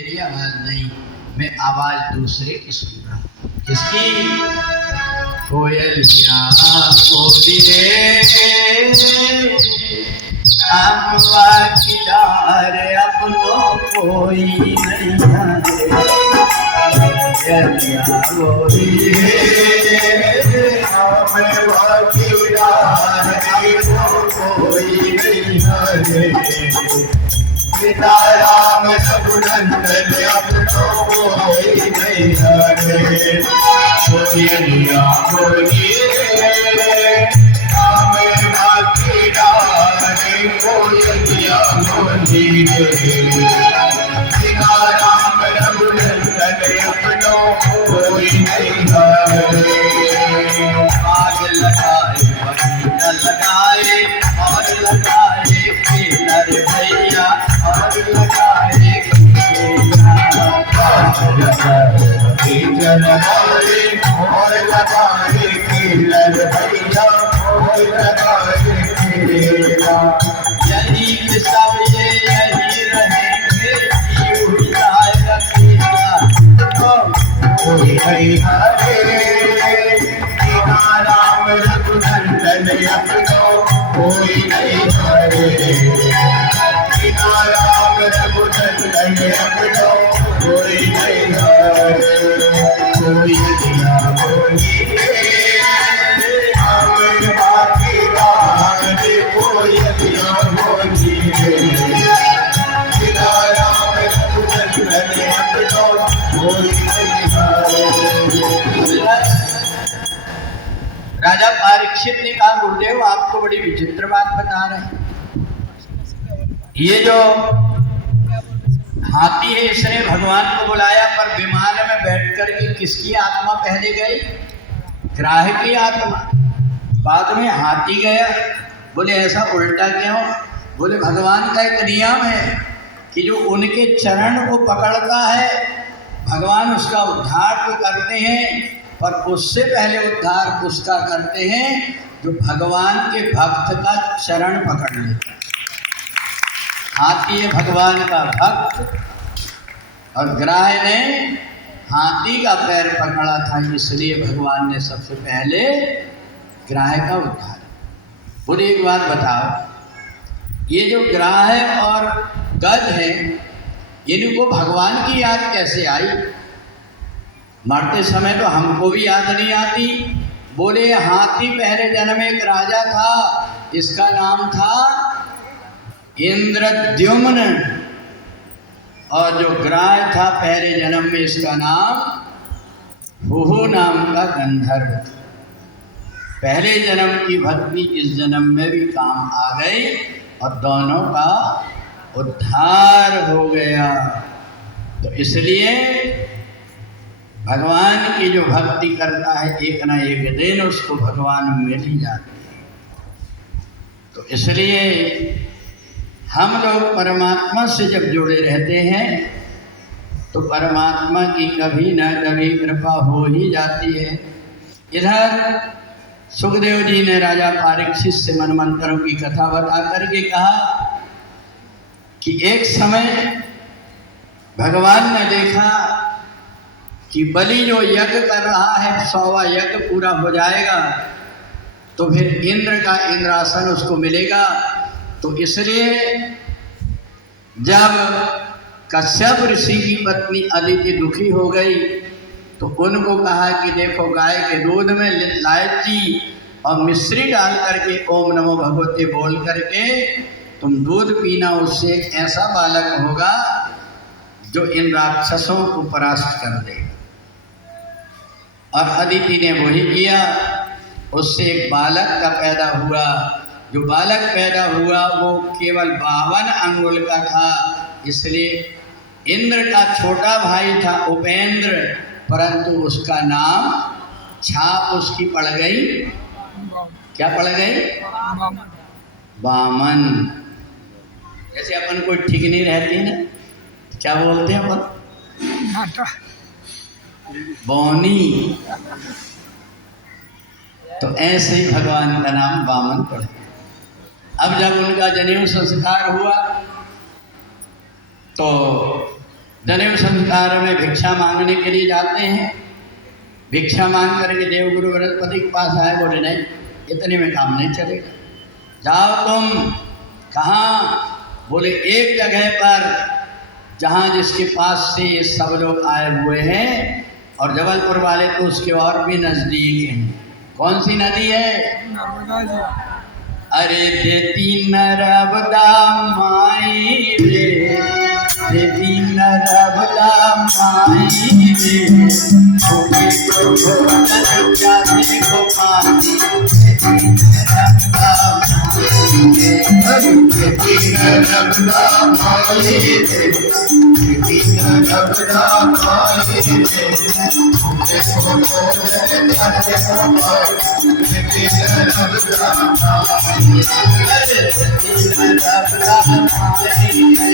मेरी आवाज नहीं, मैं आवाज दूसरे की सुन रहा हूँ। किसकी? कोयलिया बोली रे अम्मा की डार अपनों कोई नहीं है। कोयलिया बोली रे अम्मा की डार अपनों कोई नहीं है। पिता राम रघुनंदन अपनों कोई नहीं है। कोयलिया बोली रे अम्मा की डार कोयलिया बोली रे पिता राम रघुनंदन अपनों कोई नहीं है। आग लगाए महीना लगाए और लगाए किन्नर भैया और लगाए और लगाए किन्नर भैया और लगाए यही सब यही रहेंगे कोई नहीं हरे राम रघुनंदन अपनों कोई नहीं हरे। राम रघुनंदन अपनों कोई नहीं हरे। कोयलिया बोली रे अम्मा की डार कोयलिया बोली रे राम रघुनंदन अपनों कोई नहीं हरे। राजा परीक्षित ने कहा गुरुदेव आपको बड़ी विचित्र बात बता रहे हैं। ये जो हाथी है इसने भगवान को बुलाया पर विमान में बैठ करके किसकी आत्मा पहले गई? ग्राह की आत्मा। बाद में हाथी गया। बोले ऐसा उल्टा क्यों? बोले भगवान का एक नियम है कि जो उनके चरण को पकड़ता है भगवान उसका उद्धार तो करते हैं पर उससे पहले उद्धार उसका करते हैं जो भगवान के भक्त का चरण पकड़ लेता है। हाथी है भगवान का भक्त और ग्राह ने हाथी का पैर पकड़ा था इसलिए भगवान ने सबसे पहले ग्राह का उद्धार। बोले एक बात बताओ, ये जो ग्राह और गज है इनको भगवान की याद कैसे आई? मरते समय तो हमको भी याद नहीं आती। बोले हाथी पहले जन्म एक राजा था, इसका नाम था इंद्रद्युम्न और जो ग्राह था पहले जन्म में इसका नाम हुहु नाम का गंधर्व था। पहले जन्म की भक्ति इस जन्म में भी काम आ गई और दोनों का उद्धार हो गया। तो इसलिए भगवान की जो भक्ति करता है एक ना एक दिन उसको भगवान मिल ही जाते हैं। तो इसलिए हम लोग परमात्मा से जब जुड़े रहते हैं तो परमात्मा की कभी न कभी कृपा हो ही जाती है। इधर सुखदेव जी ने राजा परीक्षित से मनमंत्रों की कथा बता करके कहा कि एक समय भगवान ने देखा कि बलि जो यज्ञ कर रहा है 100वां यज्ञ पूरा हो जाएगा तो फिर इंद्र का इंद्रासन उसको मिलेगा। तो इसलिए जब कश्यप ऋषि की पत्नी अदिति दुखी हो गई तो उनको कहा कि देखो गाय के दूध में इलायची और मिश्री डाल करके ओम नमो भगवते बोल करके तुम दूध पीना, उससे ऐसा बालक होगा जो इन राक्षसों को परास्त कर देगा। और अदिति ने वही किया, उससे एक बालक का पैदा हुआ। जो बालक पैदा हुआ वो केवल 52 अंगुल का था, इसलिए इंद्र का छोटा भाई था उपेंद्र, परंतु उसका नाम छाप उसकी पड़ गई। क्या पड़ गई? वामन। जैसे अपन कोई ठीक नहीं रहती ना, क्या बोलते हैं अपन? बौनी। तो ऐसे ही भगवान का नाम वामन पड़ गया। अब जब उनका जनेऊ संस्कार हुआ तो जनेऊ संस्कार में भिक्षा मांगने के लिए जाते हैं। भिक्षा मांग करके देवगुरु बृहस्पति के पास आए, बोले नहीं इतने में काम नहीं चलेगा, जाओ तुम। कहाँ? बोले एक जगह पर जहाँ जिसके पास से ये सब लोग आए हुए हैं, और जबलपुर वाले तो उसके और भी नज़दीक हैं। कौन सी नदी है? अरे देती नर्मदा माई रे, देवी नर्मदा माई रे, भूमि को भोजन जाति को पानी, देवी नर्मदा माई रे, देवी नर्मदा माई रे, देवी नर्मदा माई रे, भूमि को भोजन जाति को पानी, देवी नर्मदा माई रे, देवी नर्मदा माई रे।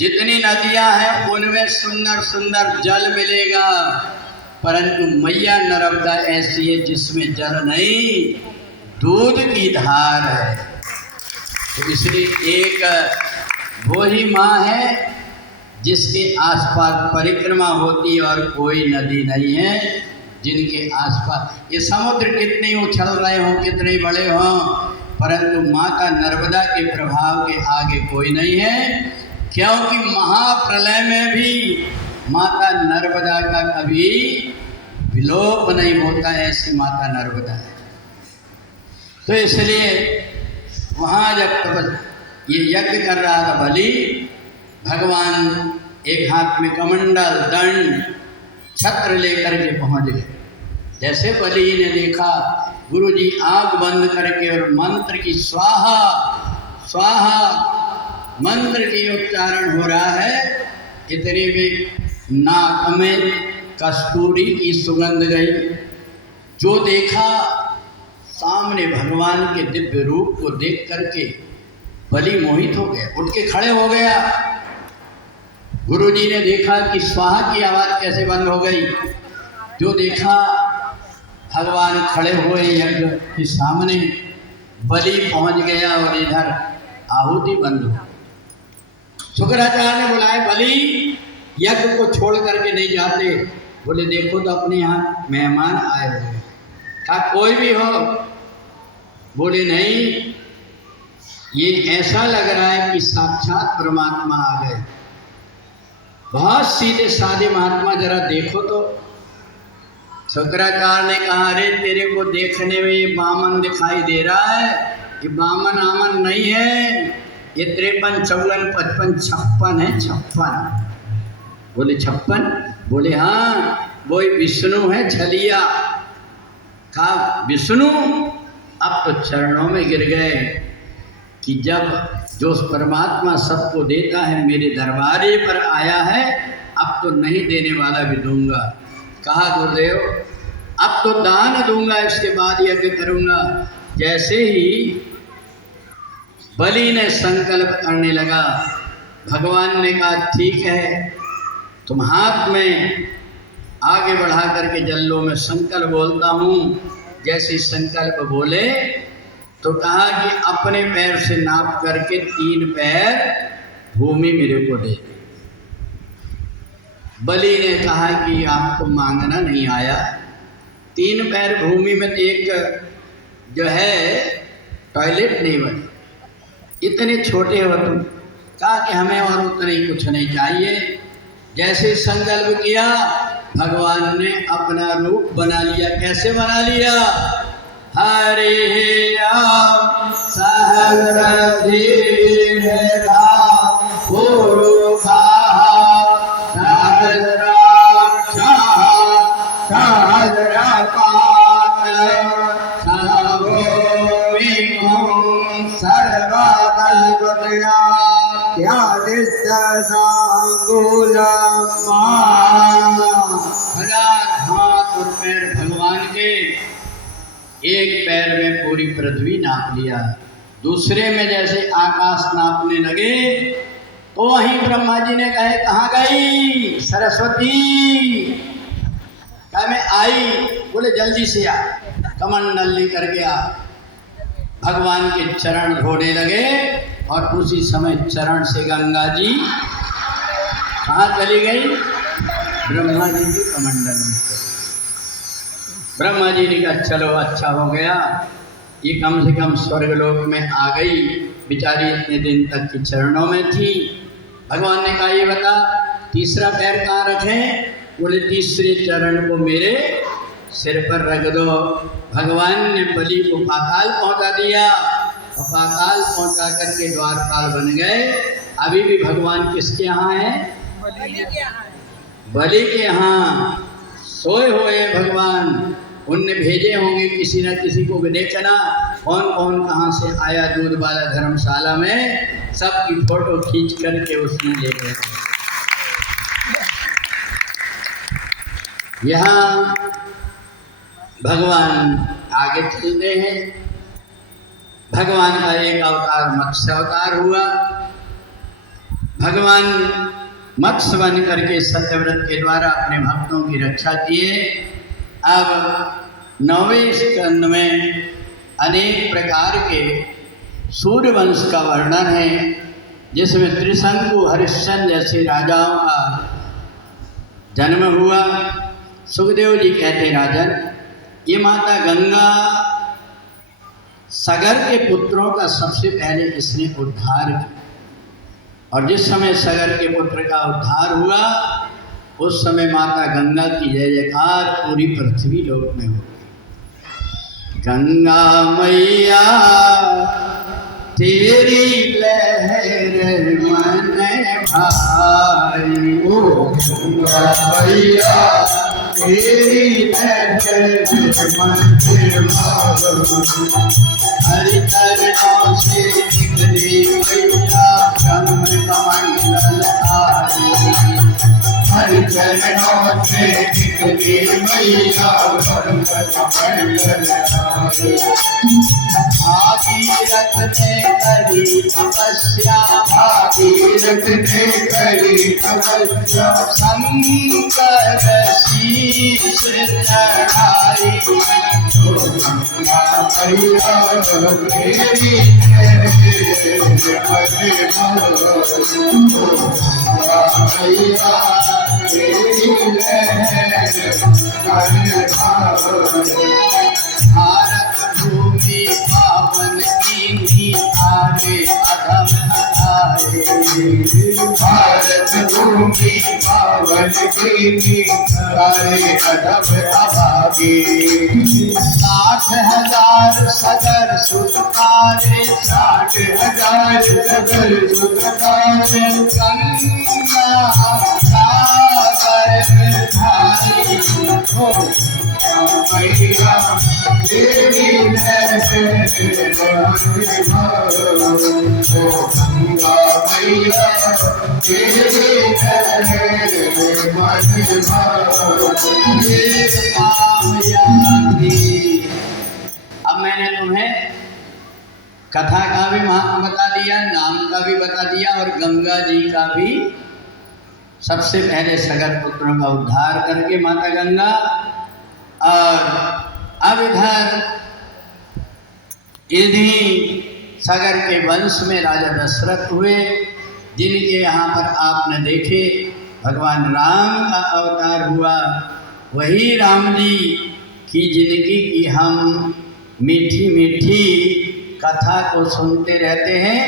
जितनी नदियां हैं उनमें सुंदर सुंदर जल मिलेगा, परंतु मैया नर्मदा ऐसी है जिसमें जल नहीं, दूध की धार है। तो इसलिए एक वो ही माँ है जिसके आसपास परिक्रमा होती है और कोई नदी नहीं है जिनके आसपास। ये समुद्र कितने उछल रहे हों, कितने बड़े हों, परंतु माता नर्मदा के प्रभाव के आगे कोई नहीं है, क्योंकि महाप्रलय में भी माता नर्मदा का कभी विलोप नहीं होता, ऐसी माता नर्मदा है। तो इसलिए वहाँ जब ये यज्ञ कर रहा था बलि, भगवान एक हाथ में कमंडल, दंड, छत्र लेकर के पहुँच गए। जैसे बलि ने देखा गुरुजी आँख बंद करके और मंत्र की स्वाहा स्वाहा मंत्र की उच्चारण हो रहा है, इतने में नाक में कस्तूरी की सुगंध गई। जो देखा सामने भगवान के दिव्य रूप को देख करके बलि मोहित हो गया, उठ के खड़े हो गया। गुरुजी ने देखा कि स्वाहा की आवाज़ कैसे बंद हो गई। जो देखा भगवान खड़े हुए यज्ञ के सामने, बलि पहुंच गया और इधर आहुति बंद हो। शुक्राचार्य ने बुलाए, बलि यज्ञ को छोड़ करके नहीं जाते। बोले देखो तो अपने यहाँ मेहमान आए हुए। कहा कोई भी हो? बोले नहीं, ये ऐसा लग रहा है कि साक्षात परमात्मा आ गए। बहुत सीधे साधे महात्मा, जरा देखो तो। शुक्राचार्य ने कहा अरे तेरे को देखने में ये बामन दिखाई दे रहा है, ये बामन आमन नहीं है, ये 53, 54, 55, 56 है। 56? बोले 56? बोले हाँ, वो विष्णु है छलिया। कहा विष्णु? अब तो चरणों में गिर गए कि जब जो परमात्मा सबको देता है मेरे दरबारे पर आया है, अब तो नहीं देने वाला भी दूंगा। कहा गुरुदेव अब तो दान दूंगा, इसके बाद यज्ञ करूंगा। जैसे ही बलि ने संकल्प करने लगा, भगवान ने कहा ठीक है, तुम हाथ में आगे बढ़ा करके जल्लों में संकल्प बोलता हूँ। जैसे संकल्प बोले तो कहा कि अपने पैर से नाप करके 3 पैर भूमि मेरे को दे दे। बलि ने कहा कि आपको मांगना नहीं आया, 3 पैर भूमि में एक जो है टॉयलेट नहीं बने, इतने छोटे हो तुम। कहा कि हमें और उतना ही कुछ नहीं चाहिए। जैसे संकल्प किया, भगवान ने अपना रूप बना लिया। कैसे बना लिया? हरे राम सहस्रदीर्घा पुरुषा सहस्राक्षा सहस्रपाद सर्वोविमुं सर्वकल्पतया सांगुलमा। 1000 हाथ और पैर भगवान के। एक पैर में पूरी पृथ्वी नाप लिया, दूसरे में जैसे आकाश नापने लगे तो वहीं ब्रह्मा जी ने कहे कहाँ गई सरस्वती? कहा मैं आई। बोले जल्दी से आ, कमंडल लेकर के आ। भगवान के चरण धोने लगे और उसी समय चरण से गंगा जी कहाँ चली गई? ब्रह्मा जी के कमंडल में। ब्रह्मा जी ने कहा चलो अच्छा हो गया, ये कम से कम स्वर्गलोक में आ गई। बेचारी इतने दिन तक की चरणों में थी। भगवान ने कहा ये बता तीसरा पैर कहाँ रखें? बोले तीसरे चरण को मेरे सिर पर रख दो। भगवान ने बलि को पाताल पहुंचा दिया और पाताल पहुंचा करके द्वारपाल बन गए। अभी भी भगवान किसके यहाँ है? बलि के यहाँ सोए हुए भगवान। उनने भेजे होंगे किसी न किसी को भी देखना कौन कौन कहाँ से आया दूध वाला धर्मशाला में, सबकी फोटो खींच करके उसने ले गए। यहाँ भगवान आगे चलते हैं। भगवान का एक अवतार मत्स्य अवतार हुआ। भगवान मत्स्य बन करके सत्यव्रत के द्वारा अपने भक्तों की रक्षा किए। अब 9वें स्कंद में अनेक प्रकार के सूर्यवंश का वर्णन है, जिसमें त्रिशंकु हरिश्चंद्र जैसे राजाओं का जन्म हुआ। सुखदेव जी कहते राजन, ये माता गंगा सगर के पुत्रों का सबसे पहले इसने उद्धार किया, और जिस समय सगर के पुत्र का उद्धार हुआ उस समय माता गंगा की जय जयकार पूरी पृथ्वी लोक में हो। गंगा मैया तेरी लहर मन भाई, ओ गंगा मैया तेरी लहर मन भाई। हरि चरणों से निकली मैया ब्रह्म कमंडल आई। हरि चरणों से निकली मैया मंगल मंगल आए। भागीरथ ने करी तपस्या, भागीरथ ने करी तपस्या, शंकर शीश चढ़ाई। गंगा मैया तेरी भारत भूमि पावन की आगे अधम अधारे। भारत भूमि पावन की सारे अधम अभागे। 60,000 सगर सुतकारे, 60,000 सगर सुतकारे, गंगा सागर धारी। मैया तेरी गंगा मैया तेरी अब मैंने तुम्हें कथा का भी महात्मा बता दिया, नाम का भी बता दिया और गंगा जी का भी। सबसे पहले सगर पुत्रों का उद्धार करके माता गंगा, और अब इधर इन्हीं सगर के वंश में राजा दशरथ हुए, जिनके यहाँ पर आपने देखे भगवान राम का अवतार हुआ। वही राम जी की जिंदगी की हम मीठी मीठी कथा को सुनते रहते हैं।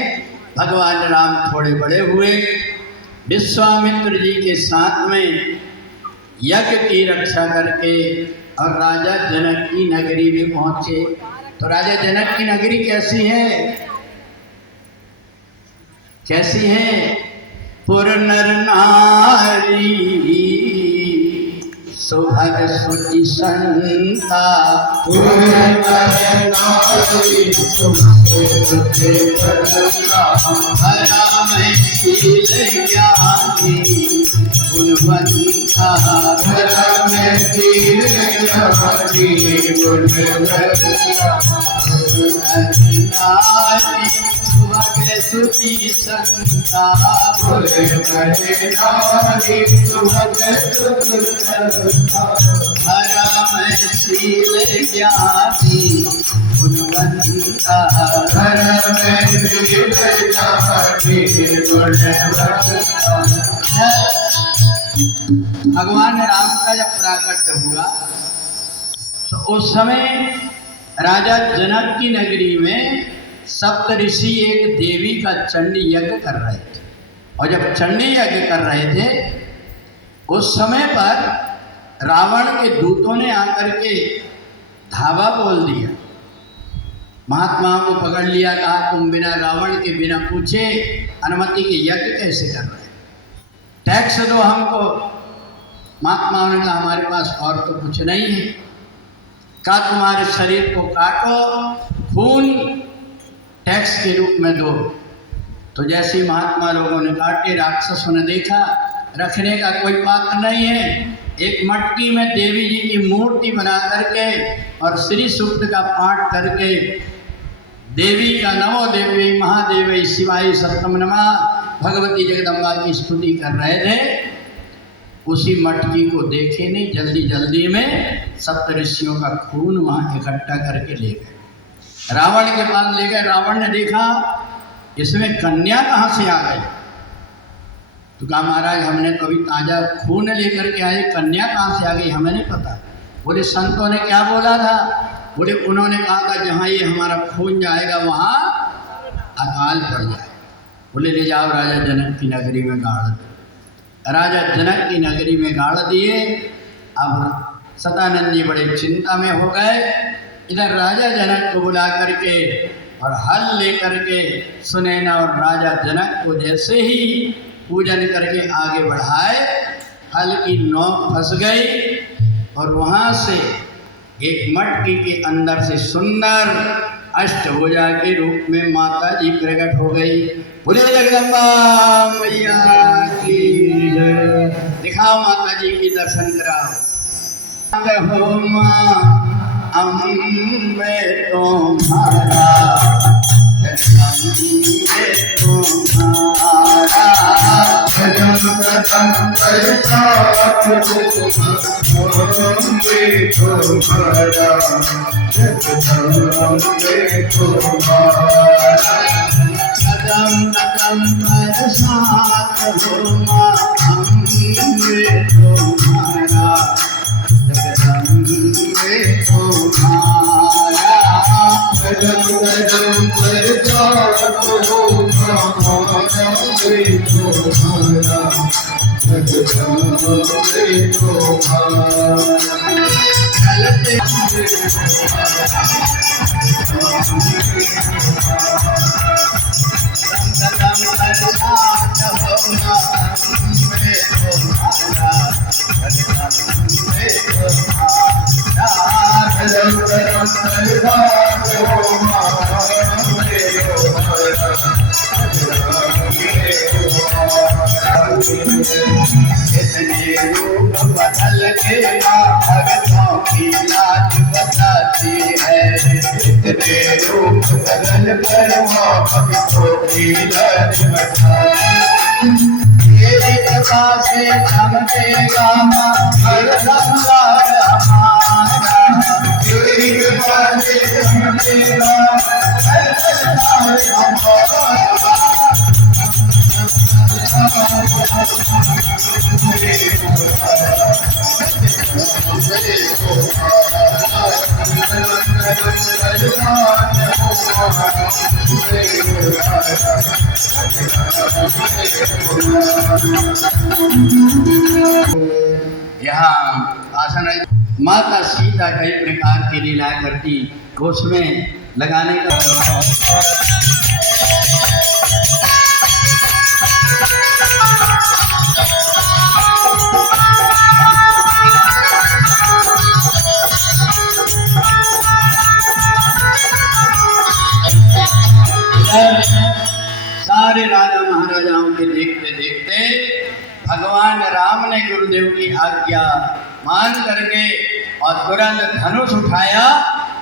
भगवान राम थोड़े बड़े हुए, विश्वामित्र जी के साथ में यज्ञ की रक्षा करके और राजा जनक की नगरी में पहुँचे। तो राजा जनक की नगरी कैसी है? कैसी है? पुर नर नारी सुभग सुचि संता, पुर नर नारी सुभग सुचि संता, हरा में शील ज्ञानी गुणवंता। हरा में शील ज्ञानी गुणवंता। नारी सुभग सुचि संता, पुर नर नारी सुभग सुचि संता, हरा में शील ज्ञानी गुणवंता। हरा में शील ज्ञानी गुणवंता। भगवान राम का जब प्राकट्य हुआ तो उस समय राजा जनक की नगरी में सप्त ऋषि एक देवी का चंडी यज्ञ कर रहे थे। और जब चंडी यज्ञ कर रहे थे उस समय पर रावण के दूतों ने आकर के धावा बोल दिया, महात्माओं को पकड़ लिया, कहा तुम बिना रावण के बिना पूछे अनुमति के यज्ञ कैसे कर रहे, टैक्स दो हमको। महात्माओं ने कहा हमारे पास और तो कुछ नहीं है, कहा तुम्हारे शरीर को काटो, खून टैक्स के रूप में दो। तो जैसे ही महात्मा लोगों ने काटे, राक्षसों ने देखा रखने का कोई पात्र नहीं है, एक मटकी में देवी जी की मूर्ति बना करके और श्री सूक्त का पाठ करके देवी का नमो देवी महादेवी शिवाय सप्तम नमः भगवती जगदम्बा की स्तुति कर रहे थे। उसी मटकी को देखे नहीं, जल्दी जल्दी में सप्तऋषियों का खून वहाँ इकट्ठा करके ले गए, रावण के पास ले गए। रावण ने देखा इसमें कन्या कहाँ से आ गई, तो कहा महाराज हमने तो अभी ताज़ा खून लेकर के आए, कन्या कहाँ से आ गई हमें नहीं पता। बोले संतों ने क्या बोला था? बोले उन्होंने कहा था जहाँ ये हमारा खून जाएगा वहाँ अकाल पड़ जाए। बोले ले जाओ राजा जनक की नगरी में गाड़ दो। राजा जनक की नगरी में गाड़ दिए। अब सदानंद जी बड़े चिंता में हो गए। इधर राजा जनक को बुला करके और हल लेकर के सुनैना और राजा जनक को जैसे ही पूजन करके आगे बढ़ाए, हल की नोक फंस गई और वहाँ से एक मटकी के अंदर से सुंदर अष्टभुजा के रूप में माता जी प्रकट हो गई। बोले जगदम्बा मैया की जय। दिखा दिखाओ माता जी की दर्शन कराओ। हो माँ अम्बे तुम्हारा अम्बे तुम्हारा भजन कदम करता अम्बे तुम्हारा अम्बे तुम्हारा कदम कदम बरसात हो माँ अम्बे तुम्हारा जगदम्बे तुम्हारा कदम कदम करता अम्बे तुम्हारा जगदम्बे तुम्हारा चलते कदम बरसात हो माँ अम्बे तुम्हारा जगदम्बे तुम्हारा कदम कदम करता इतने रूप बदल के माँ भक्तों की लाज बताती है। इतने रूप बदल कर माँ भक्तों की लाज बताती तेरी कृपा से चमकेगा माँ हर संसार हमारा। तेरी कृपा से चमकेगा हर संसार हमारा। यहाँ आसन है। माता सीता कई प्रकार की लीला करती, उसमें लगाने का सारे राजा महाराजाओं के देखते देखते भगवान राम ने गुरुदेव की आज्ञा मान करके और तुरंत धनुष उठाया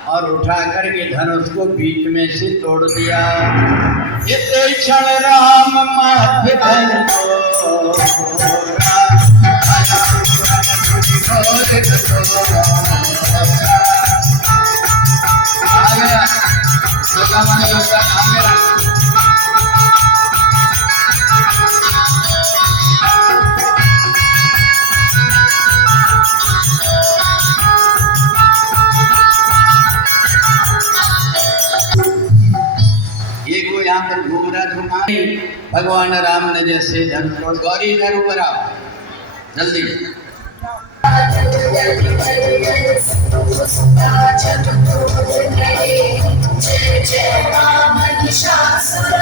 और उठा करके धनुष को बीच में से तोड़ दिया। इस क्षण राम माथे धर यहाँ पर घूम रहा घुमाए भगवान राम ने जैसे धनुष को गौरी इधर ऊपर आओ जल्दी। जय जय राम निशाचर